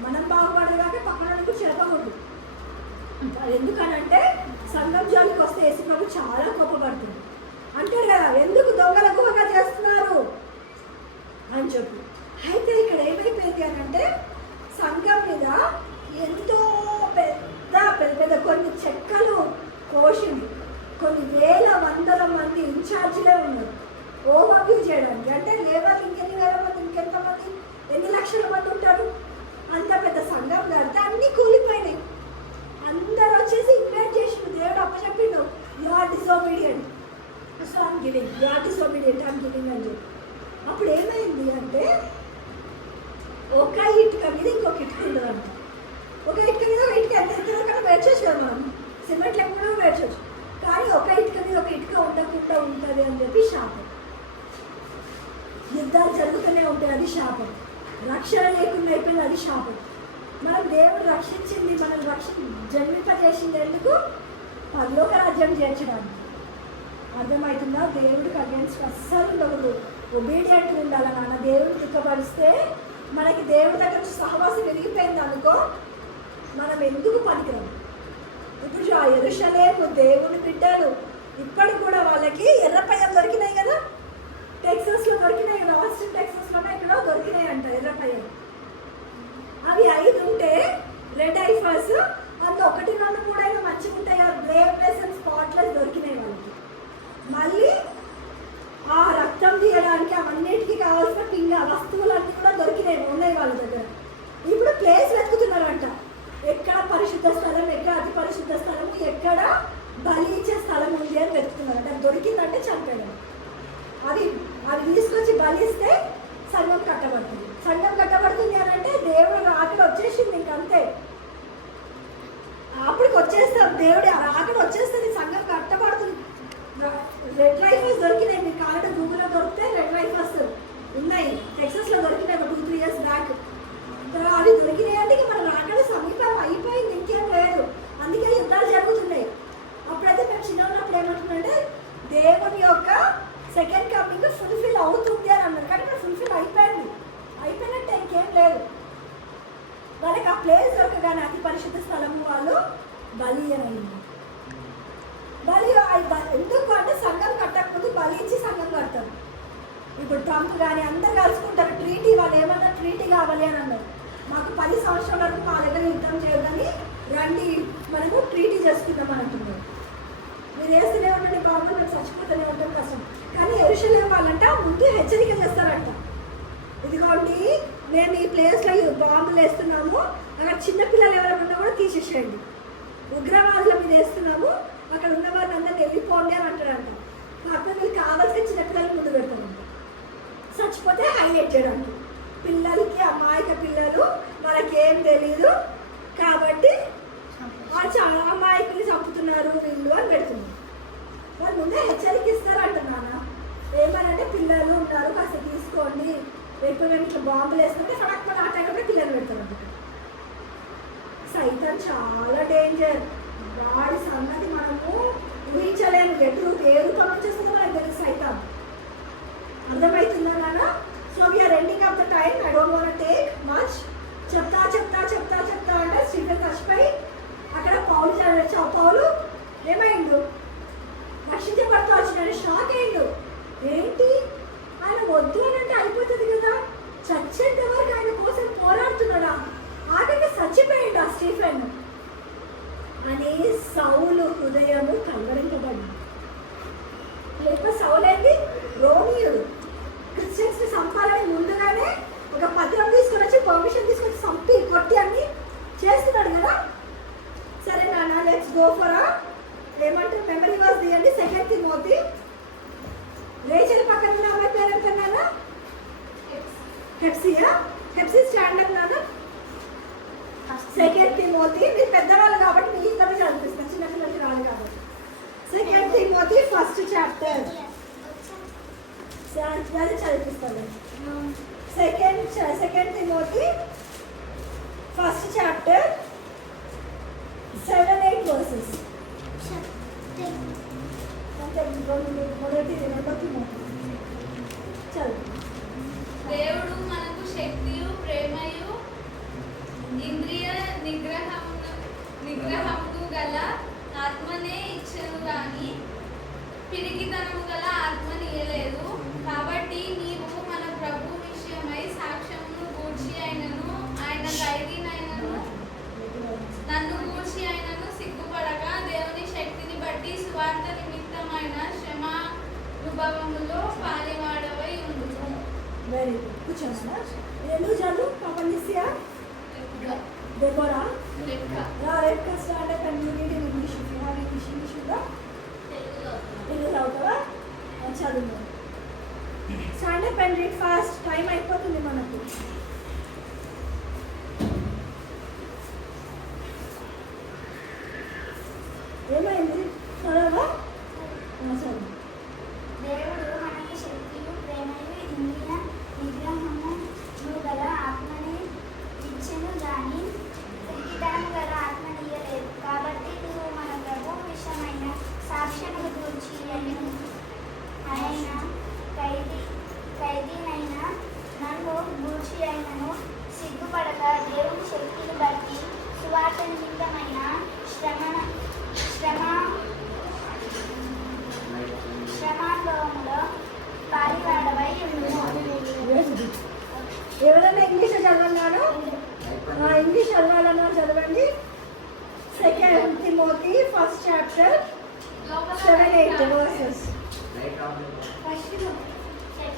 మనం బాగుపడేదాక పక్కన కూడా చెడపకూడదు. ఎందుకనంటే సంఘం జోలికి వస్తే యేసు ప్రభు చాలా కోపపడుతుంది. అంటారు కదా, ఎందుకు దొంగల గుహగా చేస్తున్నారు అని చెప్పి. అయితే ఇక్కడ ఏమైపోయింది అని అంటే సంఘం మీద ఎంతో పెద్ద పెద్ద కొన్ని చెక్కలు కోసింది. కొన్ని వేల వందల మంది ఇన్ఛార్జ్లే ఉన్నారు ఓవర్వ్యూ చేయడానికి. అంటే లేబర్ ఇంకెన్ని వేల మంది, ఇంకెంతమంది, ఎన్ని లక్షల మంది ఉంటారు. అంత పెద్ద సంఘం కడితే అన్నీ కూలిపోయినాయి. అందరూ వచ్చేసి ఇన్వైట్ చేసిండు. దేవుడు అప్పచెప్పిండు, you are disobedient, so I'm giving, you are disobedient, I'm giving అని చెప్పి. అప్పుడు ఏమైంది అంటే ఒక ఇటుక మీద ఇంకొక ఇటుక ఉండదంట. ఒక ఇటుక మీద ఒక ఇటుక ఎంత ఎత్తున వేర్చొచ్చు కదా మనం, సిమెంట్ లేకుండా వేర్చొచ్చు. కానీ ఒక ఇటుక మీద ఒక ఇటుక ఉండకుండా ఉంటుంది అని చెప్పి శాపం. యుద్ధాలు జరుగుతూనే ఉంటాయి, అది శాపం. రక్షణ లేకుండా అయిపోయింది, అది శాపం. మనం దేవుడు రక్షించింది, మనం జన్మింపజేసింది ఎందుకు? పరలోక రాజ్యం చేర్చడానికి. అర్థమవుతుందా? దేవుడికి అగేన్స్ట్ అస్సలు ఉండకూడదు, ఒబీడియంట్ ఉండాలి. నాన్న దేవుడిని దుఃఖపరిస్తే మనకి దేవుడి దగ్గర నుంచి సహవాసం విరిగిపోయింది అనుకో, మనం ఎందుకు పనికిరాము. ఇప్పుడు యెరూషలేము దేవుని బిడ్డలు, ఇప్పటికి కూడా వాళ్ళకి ఎర్రపయ్యం దొరికినాయి కదా, టెక్సస్లో దొరికినాయి కదా, ఆస్టిన్ టెక్సస్లోనే ఇక్కడ దొరికినాయి అంట ఎర్రపయ్యం. అవి 5 ఉంటే రెడ్ ఐఫర్స్, అందులో 1, 2, 3 అయినా మంచిగా ఉంటాయి కదా, బ్లేమ్లెస్ అండ్ స్పాట్లెస్ దొరికినాయి వాళ్ళకి. మళ్ళీ ఆ రక్తం తీయడానికి అవన్నిటికీ కావాల్సిన వస్తువులన్నీ కూడా దొరికినాయి, ఉన్నాయి వాళ్ళ దగ్గర. ఇప్పుడు ప్లేస్ వెతుకుతున్నారంట, ఎక్కడ పరిశుద్ధ స్థలం, ఎక్కడ అతి పరిశుద్ధ స్థలము, ఎక్కడ బలి ఇచ్చే స్థలం ఉంది అని వెతుకుతున్నారంట. దొరికిందంటే చంపేయడం. అవి తీసుకొచ్చి బలిస్తే సంఘం కట్టబడుతుంది. సంఘం కట్టబడుతుంది అని అంటే దేవుడు రాకడ వచ్చేసింది, ఇంకంతే. అప్పటికి వచ్చేస్తాం, దేవుడు రాకడ వచ్చేస్తుంది, సంఘం కట్టబడుతుంది. రెడ్ రైఫల్స్ దొరికినాయి, మీకు కావాలంటే గూగుల్లో దొరికితే రెడ్ రైఫల్స్ ఉన్నాయి, టెక్సస్లో దొరికినాయి 2-3 years బ్యాక్. అవి దొరికినాయి అంటే మన రాకడ సమీపం అయిపోయింది, ఇంకేం లేదు. అందుకే యుద్ధాలు జరుగుతున్నాయి. అప్పుడైతే మేము చిన్న ఉన్నప్పుడు ఏమంటుందంటే దేవుని యొక్క సెకండ్ కమింగ్ ఫుల్ఫిల్ అవుతుంది అని అన్నారు. కానీ ఇప్పుడు ఫుల్ఫిల్ అయిపోయినట్టే, ఇంకేం లేదు. వాళ్ళకి ఆ ప్లేస్ దొరకగానే అతి పరిశుద్ధ స్థలము వాళ్ళు బలి అయింది. బలి ఎందుకు అంటే సంఘం కట్టకముందు బలి ఇచ్చి సంఘం కడతారు. ఇప్పుడు ట్రంప్ కానీ అందరు కలుసుకుంటారు, ట్రీటీ, వాళ్ళు ఏమన్నా ట్రీటీ కావాలి అని అన్నారు. మాకు 10 సంవత్సరాల వరకు మా దగ్గర యుద్ధం చేయదని రండి, మనము ట్రీటీ చేసుకుందాం అని అంటున్నారు. మీరు వేస్తూనే ఉండండి బాబు, మేము చచ్చిపోతూనే ఉంటాం, కష్టం. కానీ యెరూషలేము వాళ్ళంట ముందు హెచ్చరిక చేస్తారంట, ఇదిగోండి మేము ఈ ప్లేస్లో బాంబులు వేస్తున్నాము, అక్కడ చిన్నపిల్లలు ఎవరైనా ఉన్నా కూడా తీసేసేయండి, ఉగ్రవాదుల మీద వేస్తున్నాము, అక్కడ ఉన్న వాళ్ళందరినీ వెళ్ళిపోండి అని అంటారంట. కాకపోతే వీళ్ళు కావాల్సిన చిన్నపిల్లలు ముందు పెడతారు, చచ్చిపోతే హైలైట్ చేయడానికి. పిల్లలకి అమాయక పిల్లలు వాళ్ళకి ఏం తెలీదు కాబట్టి వాళ్ళు చాలా అమాయకులు చంపుతున్నారు వీళ్ళు అని పెడుతున్నారు. వాళ్ళు ముందే హెచ్చరిక ఇస్తారు అంటున్నాను. ఏమనంటే పిల్లలు ఉన్నారు కాస్త తీసుకోండి, ఎప్పుడు మేము ఇట్లా బాంబులు వేస్తుంటే ఫటాక్ మన ఆటగా పిల్లలు పెడతారు అంట. సైతం చాలా డేంజర్, వాడి సంగతి మనము ఊహించలేము. ఏ రూపం వచ్చేస్తుందో మనకు తెలుసు సైతం. అర్థమవుతుందా నాన్న? So we are ending of the time. I don't want take much. చెప్తా అంటే స్టీఫెన్ చచ్చిపోయి అక్కడ పౌలు ఏమైండు, రక్షించబడతా వచ్చినాడు. షాక్ అయిండు, ఏంటి ఆయన వద్దు అని అంటే అయిపోతుంది కదా, చచ్చేంత వరకు ఆయన కోసం పోరాడుతున్నాడా, ఆఖరికి చచ్చిపోయిండు ఆ స్టీఫెన్ అని సౌలు హృదయము కలవరించబడింది. లేకపోతే సౌలు ఏంటి, రోమియుడు. క్రిస్టియన్స్ ని చంపాలని ముందుగానే ఒక పత్రం తీసుకొని వచ్చి పర్మిషన్ తీసుకొచ్చి చంపి కొట్టి అన్ని చేస్తున్నాడు కదా. సరే నాన్న, లెట్స్ గో ఫర్ ఏమంటారు మెమరీ వర్స్ తీయండి. 2 తిమోతి. రేచల్ పక్కన ఉన్న అమ్మాయి పేరు ఎంత నాన్న? హెప్సియా. హెప్సీ స్టాండర్డ్ నాన్న. 2 తిమోతి. మీరు పెద్దవాళ్ళు కాబట్టి మీ ఇద్దరు చదివిస్తాను, చిన్నపిల్లలకి రాదు కాబట్టి. 2 తిమోతి 1st చాప్టర్ చదివిస్తాను. 2 తిమోతి 1st చాప్టర్ 7-8 వర్సెస్. దేవుడు మనకు శక్తియు ప్రేమయు ఇంద్రియ నిగ్రహము గల ఆత్మనే ఇచ్చను గాని పిరికితనము గల ఆత్మని ఇయ్యలేదు. కాబట్టి నీవు మన ప్రభు విషయమై సాక్ష్యమును గూర్చి అయినను ఆయన ఖైదీనైనను నన్ను గూర్చి అయినను సిగ్గుపడక దేవుని శక్తిని బట్టి సువార్త నిమిత్తమైన శ్రమానుభవములో పాలివాడవై ఉండును. Very good. కూర్చోండి. ఎందుకు చదువు పాపనిసియా Deborah. Red ka stand up and you read in English. If you have English కూడా తెలుగు అవుతావా? చదువు. Stand up and read fast. Time అయిపోతుంది మనకు. ఏమైంది చదవా? చదువు. దేవుడు మనకి శక్తియు ప్రేమయు ఇంద్రియ నిగ్రహము గల ఆత్మని ఇచ్చెను గాని పిరికితనము గల ఆత్మని ఇయ్యలేదు. కాబట్టి నువ్వు మన ప్రభు విషయమైన సాక్ష్యమును గూర్చి ఆయన ఖైదీనైన నన్ను గూర్చి అయినను సిగ్గుపడక దేవుని శక్తిని బట్టి సువార్త నిమిత్తమైన శ్రమానుభవములో పాలివాడవై ఉండును. ఎవరైనా ఇంగ్లీష్ చదవన్నాను? ఇంగ్లీష్ చదవాలన్నా చదవండి. 2 Timothy 1st chapter 7-8 versus.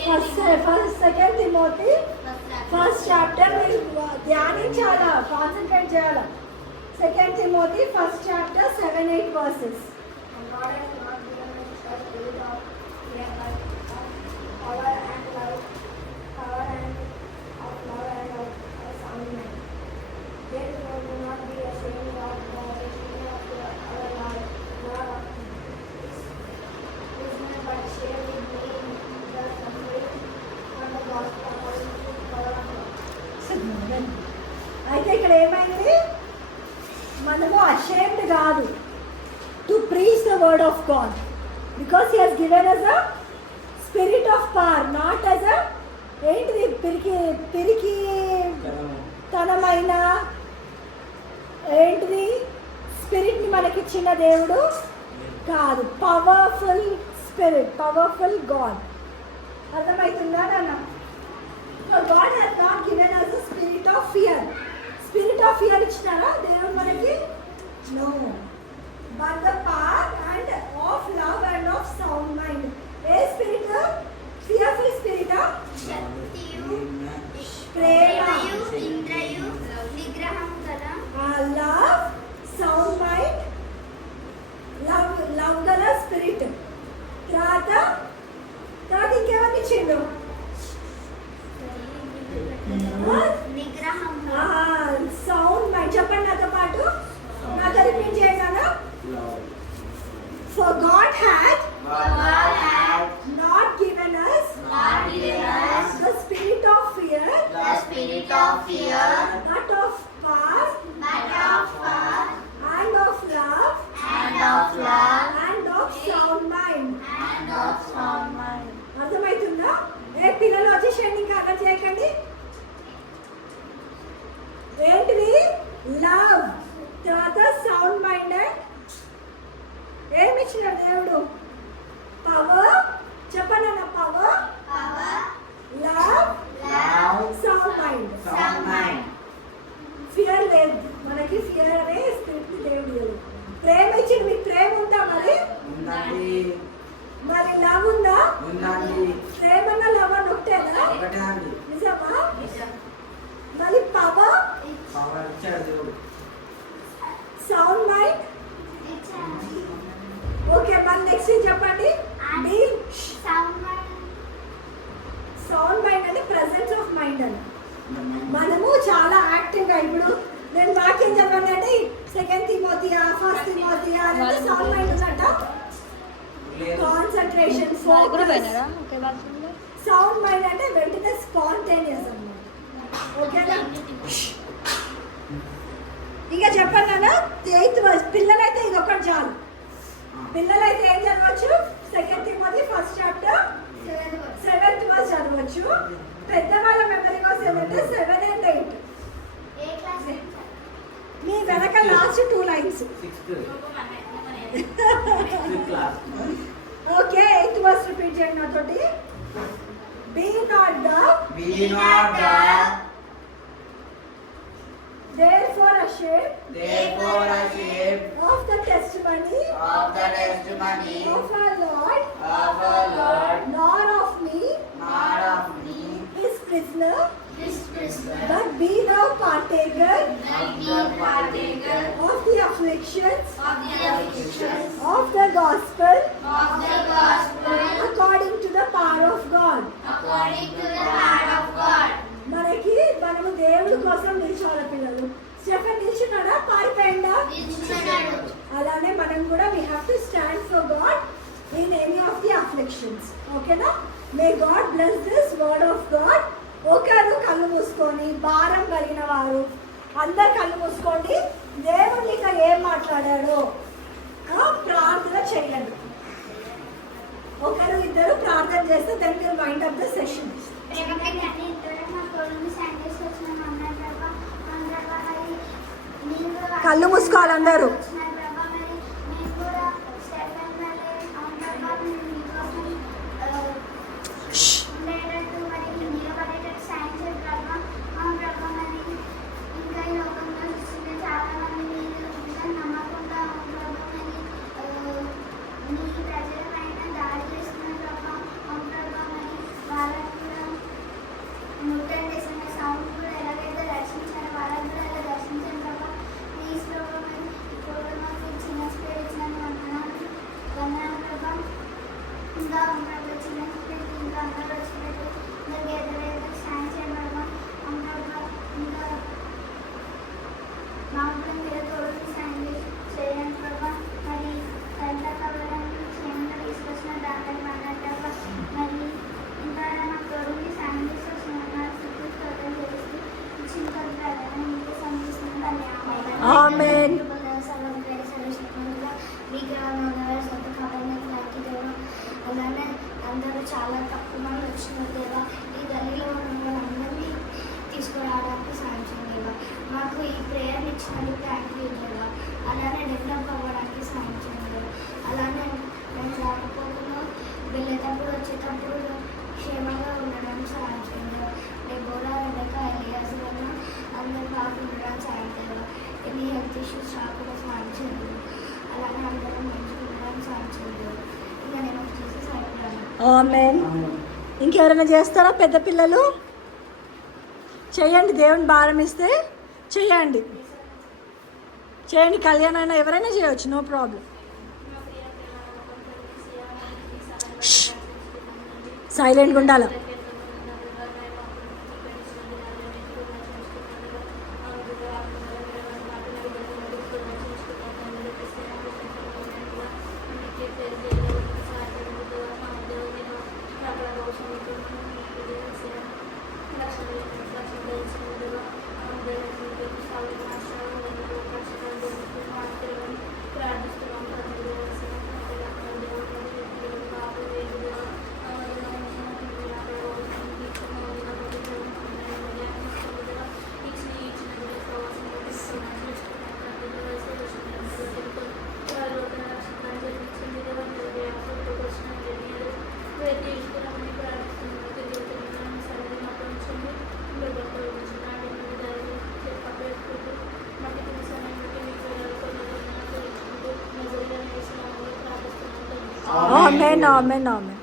2 Timothy 1st chapter మీరు ధ్యానించాలా, కాన్సన్ట్రేట్ చేయాలా. 2 తిమోతి 1st చాప్టర్ 7-8 వర్సెస్. అయితే ఇక్కడ ఏమైంది, మనము అషేమ్డ్ కాదు to preach the word of God because he has given us a spirit of power, not as a ఏంటిది పిరికి తనమైన ఏంటిది స్పిరిట్ని మనకిచ్చిన దేవుడు కాదు. Powerful spirit, powerful God. అర్థమవుతుందా నాన్న? God has not given us a spirit of fear. Spirit of fear ఇచ్చినారా దేవుడు మనకి? No. But the power and of love and of sound mind. ఏ స్పిరిట్? ఫియర్ఫుల్ స్పిరిట్, ప్రేమయు ఇంద్రియు నిగ్రహము గల లవ్, సౌండ్ మైండ్, లవ్ గల స్పిరిట్. తర్వాత of love, and of sound mind. and of sound mind. అర్థమవుతుందా? ఏ పిల్లలు వచ్చేసేయండి, ఇంకా అలా చేయకండి. ఏంటిది? లవ్, తర్వాత సౌండ్ మైండ్. ఏమి ఇచ్చినాడు దేవుడు? పవర్. చెప్పండి అన్న, power, Power, love, love, sound mind. sound mind. Fear లేదు మనకి. ఫియర్ అనే స్పిరిట్ దేవుడు లేదు. ప్రేమ ఇచ్చింది. మీకు ప్రేమ ఉందా? ఉందండి. మరి లవ్ ఉందా? ఉందండి. ప్రేమ అన్న లవ్ అని ఒకటేనా? ఒకటే అండి. నిజమా? మరి పవర్, పవర్ ఇచ్చాడు దేవుడు. Sound mind. ఓకే, మరి నెక్స్ట్ చెప్పండి. Be Sound mind. Sound mind అంటే ప్రెసెన్స్ ఆఫ్ మైండ్ అని. మనము చాలా యాక్టివ్గా, ఇప్పుడు నేను వాక్యం చదవండి అంటే 2 తిమోతియా 1 తిమోతియా అంటే సౌండ్ మైండ్ ఉందంట. Concentration, focus. సౌండ్ మైండ్ అంటే వెంటనే స్పాంటేనియస్ అన్నమాట. ఓకేనా? ఇంకా చెప్పండి అన్న. 8th verse. పిల్లలైతే ఇది ఒకటి చాలు. పిల్లలైతే ఏం చదవచ్చు? 2 Timothy 1st chapter 7th verse చదవచ్చు. పెద్దవాళ్ళ మెమరీ వర్స్ ఏమంటే 7 and 8. A class? మీ వెనక last 2 lines. 6th class. Okay, 8th verse repeat చేయండి నాతోటి. Be not the Be not the therefore ashamed therefore ashamed of the testimony of the testimony of our Lord, of our Lord, nor of me not of me, his prisoner, This prisoner, but be thou partaker that be partaker of the afflictions of the afflictions of the gospel of the gospel according to the power of God. according to the power of God. మనము దేవుడి కోసం నిల్చోవాలి. పిల్లలు Stephen నిల్చున్నాడా? పారిపోయిందా? నిల్చున్నాడు. అలానే మనం కూడా we have to stand for God in any of the afflictions. ఓకేనా? May God bless this word of God. ఒకరు కళ్ళు మూసుకొని, భారం కలిగిన వారు అందరు కళ్ళు మూసుకోండి. దేవుడు నీకు ఏం మాట్లాడాడో ప్రార్థన చేయండి. ఒకరు ఇద్దరు ప్రార్థన చేస్తే then we'll wind up the session. కళ్ళు మూసుకోవాలి అందరూ. ఆమేన్. అలానే అందరూ చాలా తక్కువ మంది వచ్చిన దేవా, ఈ గల్లీలో ఉన్న వాళ్ళందరినీ తీసుకురావడానికి సాయం చేయండి దేవా. మాకు ఈ ప్రేయర్ ఇచ్చినందుకు థ్యాంక్ యూ దేవా. అలానే డెవలప్ అవ్వడానికి సాయం చేయండి దేవా. అలానే మేము రాకపోకుండా వెళ్ళేటప్పుడు వచ్చేటప్పుడు క్షేమంగా ఉండడానికి సాయం చేయండి దేవా. డెబోరా, రెబెకా, ఎలియాస్ వల్ల అందరూ బాగా ఉండడానికి సాయం దేవా. ఎన్ని హెల్త్ ఇష్యూస్ రాకుండా సాయం చేయండి దేవా. అలానే అందరూ మంచిగా ఉండడానికి సాయం చేయండి దేవా. ఇంకా నేను వచ్చేసి సాయం ఆమేన్. ఇంకెవరైనా చేస్తారా? పెద్ద పిల్లలు చేయండి. దేవుని భారం ఇస్తే చేయండి. కళ్యాణ్ అయినా ఎవరైనా చేయవచ్చు, నో ప్రాబ్లం. సైలెంట్గా ఉండాలి. ప్రార్థిస్తున్నాం. తీర్చుకున్నామని ప్రార్థిస్తున్నాము. తెలియజేస్తున్నాము. సరే మాకు ఉంచండి. బిడ్డలతో ఉంచున్నాడు. చెప్పకు ఎక్కుతూ మట్టి తీసాను మీకు తెలుసుకుంటూ నజరులను వేసినాము ప్రార్థిస్తున్నాము. Amen amen amen.